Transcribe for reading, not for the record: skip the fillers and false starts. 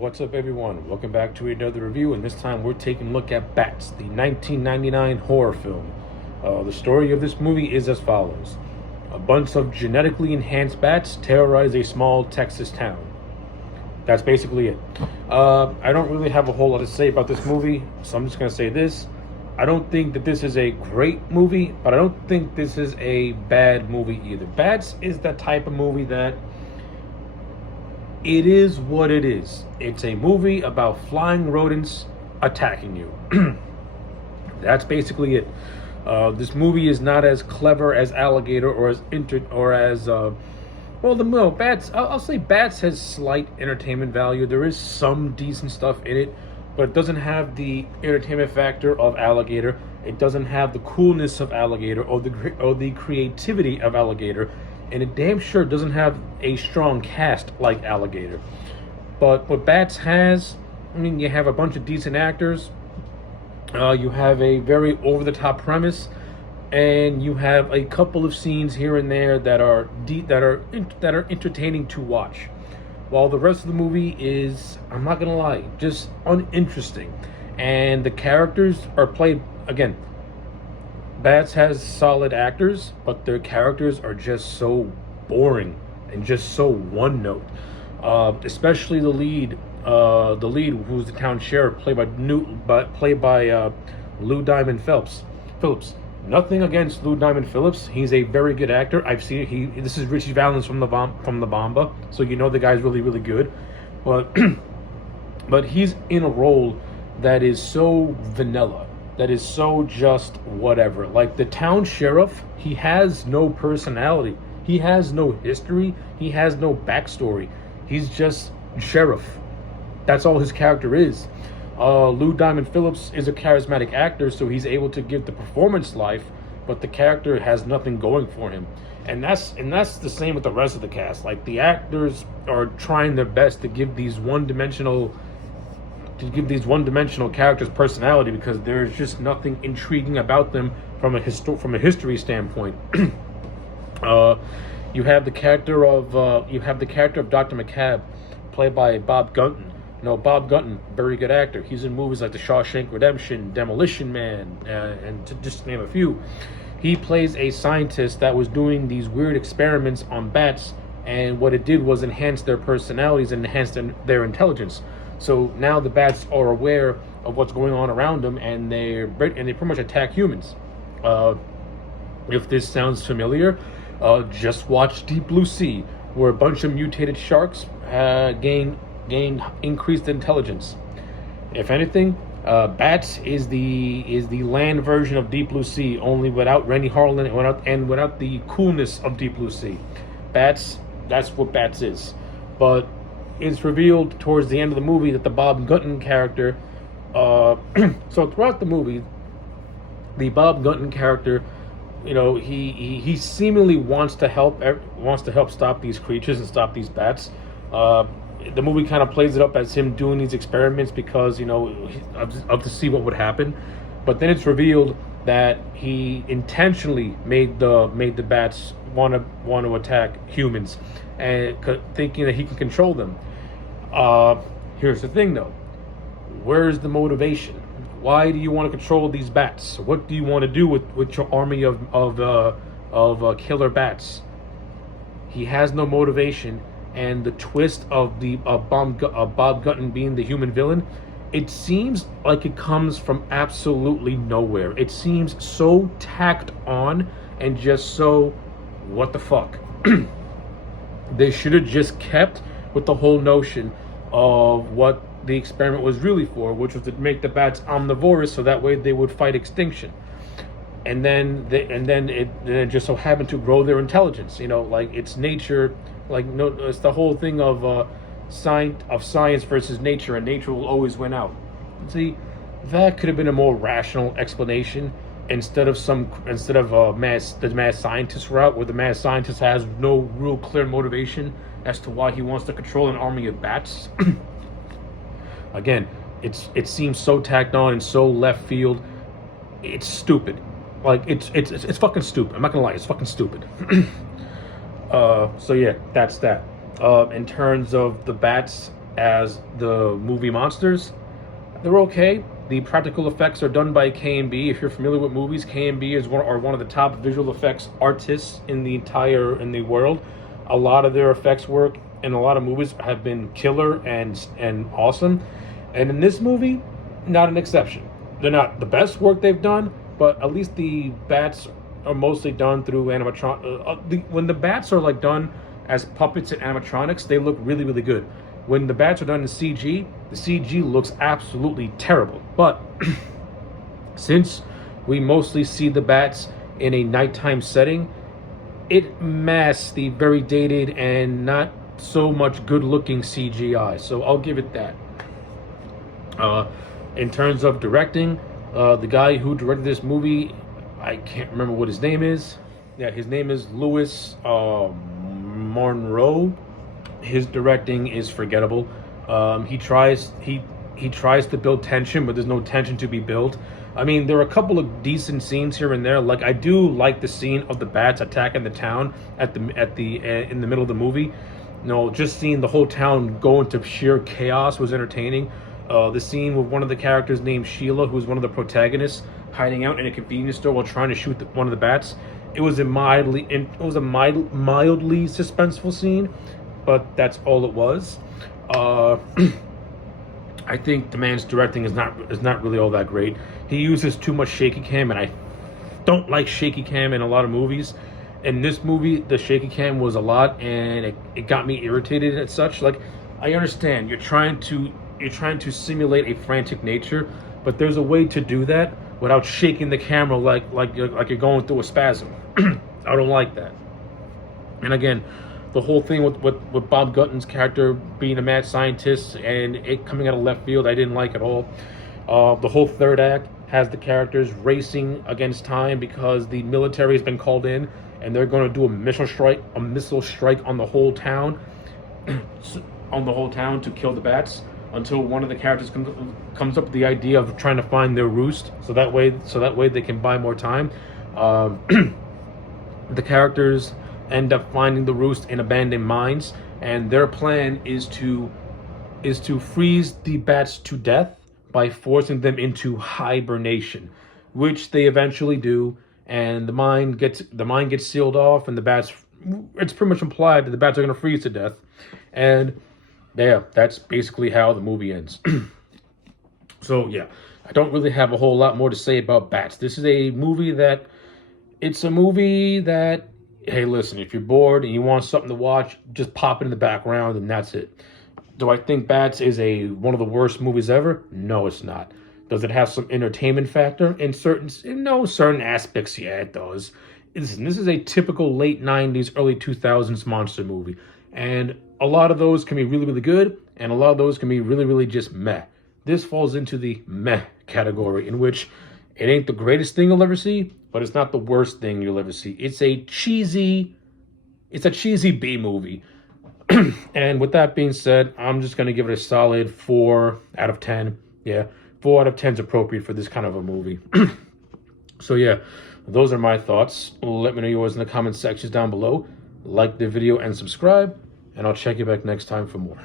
What's up, everyone? Welcome back to another review, and this time we're taking a look at Bats, the 1999 horror film. The story of this movie is as follows. A bunch of genetically enhanced bats terrorize a small Texas town. That's basically it. I don't really have a whole lot to say about this movie, so I'm just going to say this. I don't think that this is a great movie, but I don't think this is a bad movie either. Bats is that type of movie that it is what it is. It's a movie about flying rodents attacking you. That's basically it. This movie is not as clever as Alligator or Bats. I'll say Bats has slight entertainment value. There is some decent stuff in it, but it doesn't have the entertainment factor of Alligator. It doesn't have the coolness of Alligator or the creativity of Alligator. And it damn sure doesn't have a strong cast like Alligator. But what Bats has, you have a bunch of decent actors. You have a very over-the-top premise, and you have a couple of scenes here and there that are entertaining to watch. While the rest of the movie is, I'm not gonna lie, just uninteresting. And the characters are played again. Bats has solid actors, but their characters are just so boring and just so one note. Especially the lead, who's the town sheriff, played by Lou Diamond Phillips. Nothing against Lou Diamond Phillips. He's a very good actor. I've seen this is Richie Valens from the Bamba, so you know the guy's really, really good. But but he's in a role that is so vanilla. That is so just whatever. Like the town sheriff, he has no personality. He has no history. He has no backstory. He's just sheriff. That's all his character is. Lou Diamond Phillips is a charismatic actor, so he's able to give the performance life, but the character has nothing going for him. And that's the same with the rest of the cast. Like the actors are trying their best to give these one-dimensional characters personality, because there's just nothing intriguing about them from a history standpoint. You have the character of Dr. McCabe, played by Bob Gunton. Bob Gunton, very good actor. He's in movies like The Shawshank Redemption, Demolition Man, and to just name a few. He plays a scientist that was doing these weird experiments on bats, and what it did was enhance their personalities and enhance their intelligence. So now the bats are aware of what's going on around them, and they pretty much attack humans. If this sounds familiar, just watch Deep Blue Sea, where a bunch of mutated sharks gain increased intelligence. If anything, Bats is the land version of Deep Blue Sea, only without Rennie Harlan and without the coolness of Deep Blue Sea. Bats, that's what Bats is. But it's revealed towards the end of the movie that the Bob Gunton character, so throughout the movie, the Bob Gunton character, he seemingly wants to help stop these creatures and stop these bats. The movie kind of plays it up as him doing these experiments because of to see what would happen, but then it's revealed that he intentionally made the bats want to attack humans, and thinking that he can control them. Here's the thing, though. Where's the motivation? Why do you want to control these bats? What do you want to do with your army of killer bats? He has no motivation, and the twist of Bob Gunton being the human villain, it seems like it comes from absolutely nowhere. It seems so tacked on and just so what the fuck. They should have just kept with the whole notion of what the experiment was really for, which was to make the bats omnivorous, so that way they would fight extinction. And then it just so happened to grow their intelligence. Like it's nature. It's the whole thing of science versus nature, and nature will always win out. See, that could have been a more rational explanation instead of the mad scientist route, where the mad scientist has no real clear motivation as to why he wants to control an army of bats. Again, it seems so tacked on and so left field. It's stupid. Like it's fucking stupid. I'm not gonna lie, it's fucking stupid. So yeah, that's that. In terms of the bats, as the movie monsters. They're okay. The practical effects are done by K&B. If you're familiar with movies, K&B are one of the top visual effects artists in the world. A lot of their effects work in a lot of movies have been killer and awesome. And in this movie, not an exception. They're not the best work they've done, but at least the bats are mostly done through animatron. When the bats are like done as puppets and animatronics, they look really, really good. When the bats are done in CG, the CG looks absolutely terrible. But since we mostly see the bats in a nighttime setting, it masks the very dated and not so much good-looking CGI. So I'll give it that. In terms of directing, the guy who directed this movie, I can't remember what his name is. Yeah, his name is Louis Monroe. His directing is forgettable. He tries to build tension, but there's no tension to be built. I mean, there are a couple of decent scenes here and there. Like, I do like the scene of the bats attacking the town in the middle of the movie. Just seeing the whole town go into sheer chaos was entertaining. The scene with one of the characters named Sheila, who's one of the protagonists, hiding out in a convenience store while trying to shoot one of the bats. It was a mildly suspenseful scene, but that's all it was. I think the man's directing is not really all that great. He uses too much shaky cam, and I don't like shaky cam in a lot of movies. In this movie, the shaky cam was a lot, and it got me irritated and such. Like, I understand you're trying to simulate a frantic nature, but there's a way to do that without shaking the camera like you're going through a spasm. I don't like that. And again, the whole thing with Bob Gutton's character being a mad scientist and it coming out of left field, I didn't like at all. The whole third act has the characters racing against time because the military has been called in and they're going to do a missile strike on the whole town, to kill the bats, until one of the characters comes up with the idea of trying to find their roost, so that way they can buy more time. The characters end up finding the roost in abandoned mines, and their plan is to freeze the bats to death by forcing them into hibernation, which they eventually do, and the mine gets sealed off, and it's pretty much implied that the bats are going to freeze to death, and yeah, that's basically how the movie ends. So yeah, I don't really have a whole lot more to say about bats. This is a movie that, hey, listen, if you're bored and you want something to watch, just pop it in the background and that's it. Do I think Bats is one of the worst movies ever? No, it's not. Does it have some entertainment factor in certain aspects? Yeah, it does. This is a typical late 90s, early 2000s monster movie. And a lot of those can be really, really good, and a lot of those can be really, really just meh. This falls into the meh category, in which it ain't the greatest thing you'll ever see, but it's not the worst thing you'll ever see. It's a cheesy B movie. And with that being said, I'm just going to give it a solid 4 out of 10. Yeah, 4 out of 10 is appropriate for this kind of a movie. So yeah, those are my thoughts. Let me know yours in the comment sections down below. Like the video and subscribe, and I'll check you back next time for more.